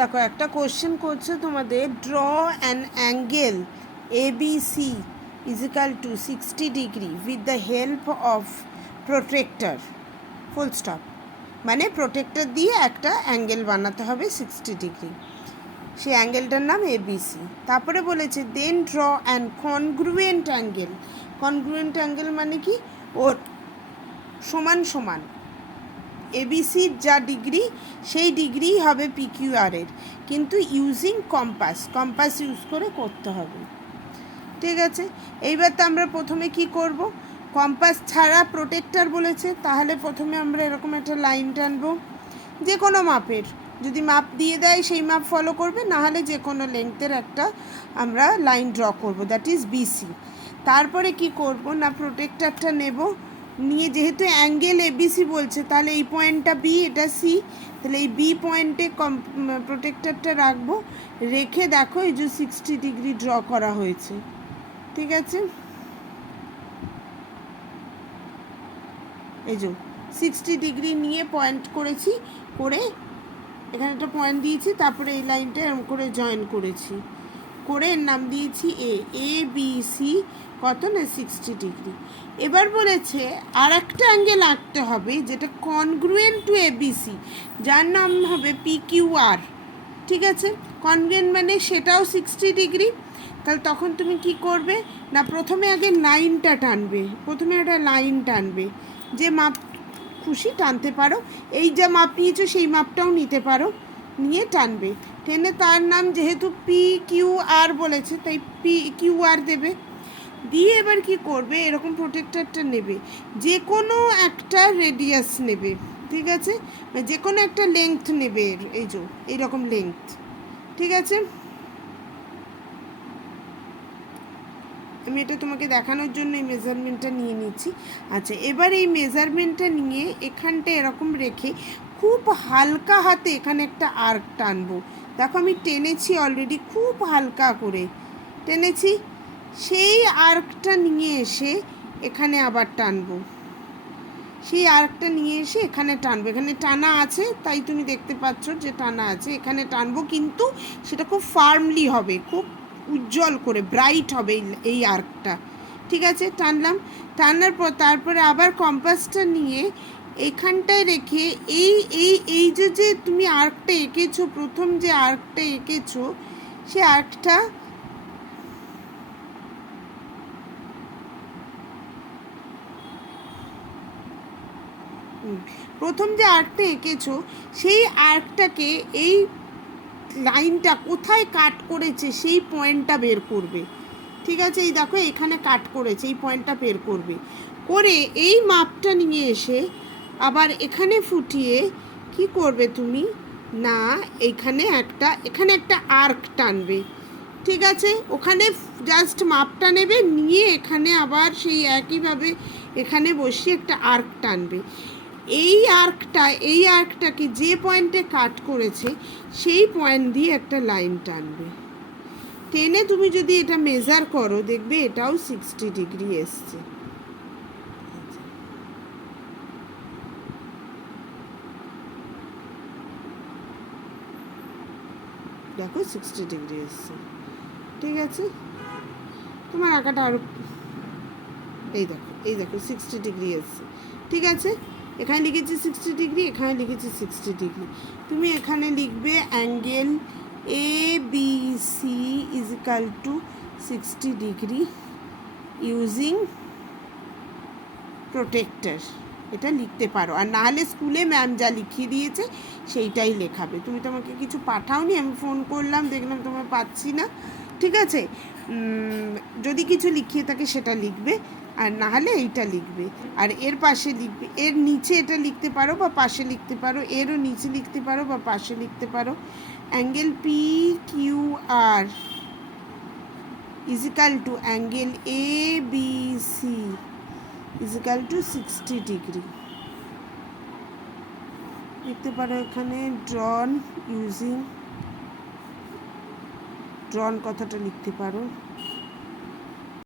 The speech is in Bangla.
দেখো একটা কোশ্চেন করছে তোমাদের, draw an angle ABC equal to 60 degree with the help of protractor, full stop. মানে প্রোটেক্টর দিয়ে একটা অ্যাঙ্গেল বানাতে হবে 60 ডিগ্রি, সেই অ্যাঙ্গেলটার নাম ABC। তারপরে বলেছে then draw an congruent angle. Congruent angle মানে কি, ওর সমান সমান এবিসির যা ডিগ্রি সেই ডিগ্রি হবে PQRের, কিন্তু ইউজিং কম্পাস ইউজ করে করতে হবে। ঠিক আছে, এইবার তো আমরা প্রথমে কি করব, কম্পাস ছাড়া প্রোটেক্টর বলেছে, তাহলে প্রথমে আমরা এরকম একটা লাইন টানবো যে কোনো মাপের, যদি মাপ দিয়ে দেয় সেই মাপ ফলো করবে, নাহলে যে কোনো লেংথের একটা আমরা লাইন ড্র করব, দ্যাট ইজ BC। তারপরে কি করব না, প্রোটেক্টরটা নেব, নিয়ে যেহেতু অ্যাঙ্গেল ABC বলছে, তাহলে এই পয়েন্টটা B, এটা C, তাহলে এই B পয়েন্টে প্রোটেক্টরটা রাখবো, রেখে দেখো এই যে 60 ডিগ্রি ড্র করা হয়েছে। ঠিক আছে, এই যে 60 ডিগ্রি নিয়ে পয়েন্ট করেছি, করে এখানে একটা পয়েন্ট দিয়েছি, তারপরে এই লাইনটা এরকম করে জয়েন করেছি, করে এর নাম দিয়েছি ABC, কত না 60 ডিগ্রি। এবার বলেছে আর একটা অ্যাঙ্গেল আঁকতে হবে যেটা কনগ্রুয়েন্ট টু ABC, যার নাম হবে PQR। ঠিক আছে, কনগ্রুয়েন্ট মানে সেটাও 60 ডিগ্রি। তাহলে তখন তুমি কি করবে না, প্রথমে আগে লাইনটা টানবে, প্রথমে একটা লাইন টানবে, যে মাপ খুশি টানতে পারো, এই যা মাপ নিয়েছো সেই মাপটাও নিতে পারো, নিয়ে টানবে, টেনে তার নাম যেহেতু PQR বলেছে তাই PQR দেবে, দিয়ে এবার কি করবে, এরকম প্রোটেক্টরটা নেবে, যে কোনো একটা রেডিয়াস নেবে। ঠিক আছে, যে কোনো একটা লেংথ নেবে, এই যে এইরকম লেংথ। ঠিক আছে, আমি এটা তোমাকে দেখানোর জন্য এই মেজারমেন্টটা নিয়ে নিচ্ছি। আচ্ছা, এবার এই মেজারমেন্টটা নিয়ে এখানটা এরকম রেখে খুব হালকা হাতে এখানে একটা আর্ক টানবো। দেখো আমি টেনেছি অলরেডি, খুব হালকা করে টেনেছি, সেই আর্কটা নিয়ে এসে এখানে আবার টানবো, সেই আর্কটা নিয়ে এসে এখানে টানবো, এখানে টানা আছে তাই তুমি দেখতে পাচ্ছ যে টানা আছে, এখানে টানবো, কিন্তু সেটা খুব ফার্মলি হবে, খুব উজ্জ্বল করে ব্রাইট হবে এই আর্কটা। ঠিক আছে, টানলাম, টানার পর তারপরে আবার কম্পাসটা নিয়ে এইখানটায় রেখে এই এই এই যে তুমি আর্কটা এঁকেছো, প্রথম যে আর্কটা এঁকেছো সে আর্কটা প্রথম যে আর্কটা এঁকেছো সেই আর্কটাকে এই লাইনটা কোথায় কাট করেছে সেই পয়েন্টটা বের করবে। ঠিক আছে, এই দেখো এখানে কাট করেছে, এই পয়েন্টটা বের করবে, করে এই মাপটা নিয়ে এসে আবার এখানে ফুটিয়ে কি করবে তুমি না, এখানে একটা আর্ক টানবে। ঠিক আছে, ওখানে জাস্ট মাপটা নেবে, নিয়ে এখানে আবার সেই একইভাবে এখানে বসিয়ে একটা আর্ক টানবে। এই আর্কটাকে যে পয়েন্টে কাট করেছে সেই পয়েন্ট দিয়ে একটা লাইন টানবে, টেনে তুমি যদি এটা মেজার করো দেখবে এটাও 60 ডিগ্রি এসছে। দেখো 60 ডিগ্রি এসছে। ঠিক আছে, তোমার আঁকাটা আরও, এই দেখো 60 ডিগ্রি এসছে। ঠিক আছে, এখানে লিখেছি 60 ডিগ্রি, এখানে লিখেছি 60 ডিগ্রি। তুমি এখানে লিখবে angle ABC equal to 60 degree using protractor, এটা লিখতে পারো। আর নাহলে স্কুলে ম্যাম যা লিখিয়ে দিয়েছে সেইটাই লেখাবে। তুমি তো আমাকে কিছু পাঠাওনি, আমি ফোন করলাম দেখলাম তোমার পাচ্ছি না। ঠিক আছে, যদি কিছু লিখিয়ে থাকে সেটা লিখবে, আর নাহলে এইটা লিখবে, আর এর পাশে লিখবে, এর নিচে এটা লিখতে পারো বা পাশে লিখতে পারো, এরও নিচে লিখতে পারো বা পাশে লিখতে পারো। Angle PQR equal to angle ABC equal to 60 degree লিখতে পারো। এখানে ড্রন কথাটা লিখতে পারো।